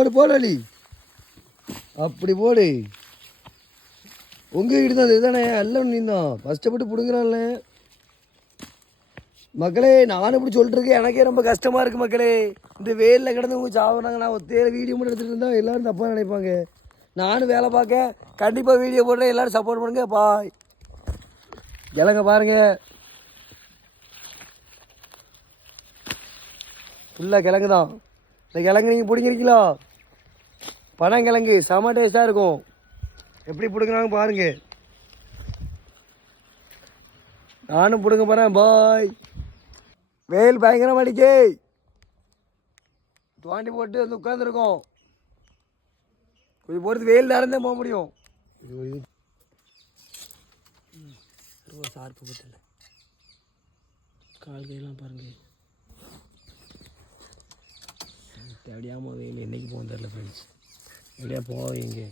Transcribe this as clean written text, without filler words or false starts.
போடு போடலி அப்படி போடு. உங்கள் வீடு தான் இதுதானே, எல்லாம் நீ தான் கஷ்டப்பட்டு பிடுங்குறான்ல மக்களே. நானும் இப்படி சொல்லிட்டுருக்கேன், எனக்கே ரொம்ப கஷ்டமாக இருக்குது மக்களே. இந்த வேலில் கிடந்து உங்கள் சாப்பிட்றாங்க. நான் ஒத்தையில வீடியோ மட்டும் எடுத்துகிட்டு இருந்தால் எல்லோரும் தப்பாக நினைப்பாங்க. நானும் வேலை பார்க்க கண்டிப்பாக வீடியோ போடுறேன். எல்லோரும் சப்போர்ட் பண்ணுங்க. பாய். கிழங்க பாருங்க, ஃபுல்லாக கிழங்கு தான். இந்த கிழங்கு நீங்கள் பிடிங்கிறீங்களா? பனங்கிழங்கு செம டேஸ்ட்டாக இருக்கும். எப்படி பிடுங்குறாங்க பாருங்க. நானும் பிடுங்க போகிறேன். பாய். வெயில் பயங்கரமாக அடிக்கே, தோண்டி போட்டு வந்து உட்காந்துருக்கோம். கொஞ்சம் பொறுத்து வெயில் நேரம் போக முடியும். சார்பு பத்தல, கால் கையெல்லாம் பாருங்க. தேவையாமல் வெயில் என்றைக்கு போகும் தெரில ஃப்ரெண்ட்ஸ். எப்படியா போவீங்க.